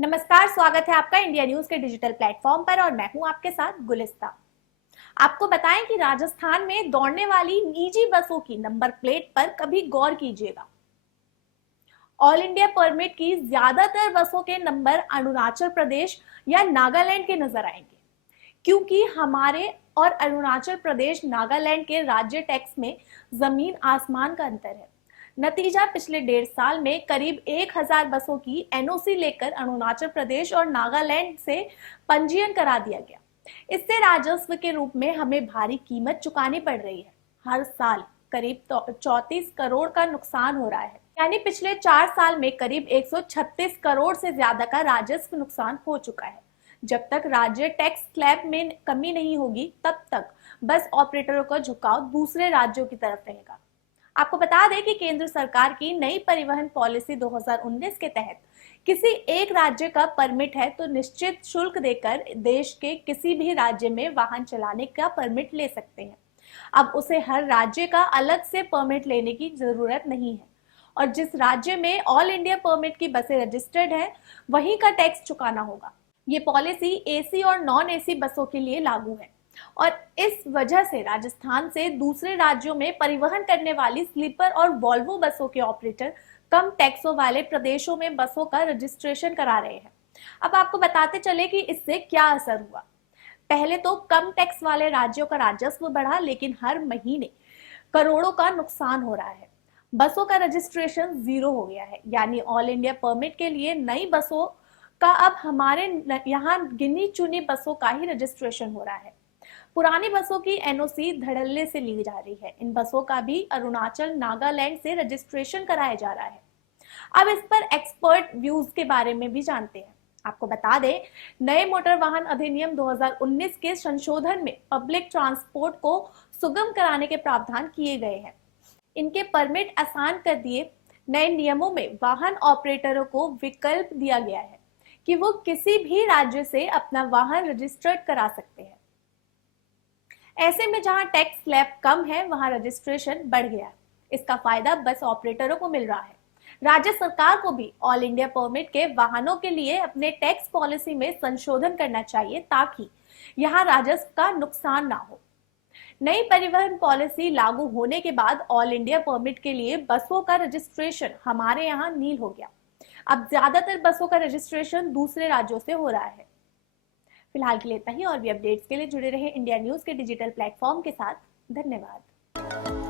नमस्कार, स्वागत है आपका इंडिया न्यूज के डिजिटल प्लेटफॉर्म पर और मैं हूं आपके साथ गुलिस्ता। आपको बताएं कि राजस्थान में दौड़ने वाली निजी बसों की नंबर प्लेट पर कभी गौर कीजिएगा। ऑल इंडिया परमिट की ज्यादातर बसों के नंबर अरुणाचल प्रदेश या नागालैंड के नजर आएंगे, क्योंकि हमारे और अरुणाचल प्रदेश नागालैंड के राज्य टैक्स में जमीन आसमान का अंतर है। नतीजा, पिछले 1.5 साल में करीब 1000 बसों की एनओसी लेकर अरुणाचल प्रदेश और नागालैंड से पंजीयन करा दिया गया। इससे राजस्व के रूप में हमें भारी कीमत चुकानी पड़ रही है। हर साल करीब 34 करोड़ का नुकसान हो रहा है, यानी पिछले 4 साल में करीब 136 करोड़ से ज्यादा का राजस्व नुकसान हो चुका है। जब तक राज्य टैक्स स्लैब में कमी नहीं होगी, तब तक बस ऑपरेटरों का झुकाव दूसरे राज्यों की तरफ रहेगा। आपको बता दें कि केंद्र सरकार की नई परिवहन पॉलिसी 2019 के तहत किसी एक राज्य का परमिट है तो निश्चित शुल्क देकर देश के किसी भी राज्य में वाहन चलाने का परमिट ले सकते हैं। अब उसे हर राज्य का अलग से परमिट लेने की जरूरत नहीं है और जिस राज्य में ऑल इंडिया परमिट की बसें रजिस्टर्ड है वहीं का टैक्स चुकाना होगा। ये पॉलिसी एसी और नॉन एसी बसों के लिए लागू है और इस वजह से राजस्थान से दूसरे राज्यों में परिवहन करने वाली स्लीपर और वॉल्वो बसों के ऑपरेटर कम टैक्सों वाले प्रदेशों में बसों का रजिस्ट्रेशन करा रहे हैं। अब आपको बताते चले कि इससे क्या असर हुआ। पहले तो कम टैक्स वाले राज्यों का राजस्व बढ़ा, लेकिन हर महीने करोड़ों का नुकसान हो रहा है। बसों का रजिस्ट्रेशन 0 हो गया है, यानी ऑल इंडिया परमिट के लिए नई बसों का अब हमारे यहाँ गिनी चुनी बसों का ही रजिस्ट्रेशन हो रहा है। पुरानी बसों की एनओसी धड़ल्ले से ली जा रही है। इन बसों का भी अरुणाचल नागालैंड से रजिस्ट्रेशन कराया जा रहा है। अब इस पर एक्सपर्ट व्यूज के बारे में भी जानते हैं। आपको बता दें, नए मोटर वाहन अधिनियम 2019 के संशोधन में पब्लिक ट्रांसपोर्ट को सुगम कराने के प्रावधान किए गए हैं। इनके परमिट आसान कर दिए। नए नियमों में वाहन ऑपरेटरों को विकल्प दिया गया है कि वो किसी भी राज्य से अपना वाहन रजिस्टर्ड करा सकते हैं। ऐसे में जहां टैक्स स्लैब कम है, वहां रजिस्ट्रेशन बढ़ गया है। इसका फायदा बस ऑपरेटरों को मिल रहा है। राज्य सरकार को भी ऑल इंडिया परमिट के वाहनों के लिए अपने टैक्स पॉलिसी में संशोधन करना चाहिए ताकि यहां राजस्व का नुकसान ना हो। नई परिवहन पॉलिसी लागू होने के बाद ऑल इंडिया परमिट के लिए बसों का रजिस्ट्रेशन हमारे यहाँ नील हो गया। अब ज्यादातर बसों का रजिस्ट्रेशन दूसरे राज्यों से हो रहा है। फिलहाल के लिए इतना ही और भी अपडेट्स के लिए जुड़े रहे इंडिया न्यूज के डिजिटल प्लेटफॉर्म के साथ। धन्यवाद।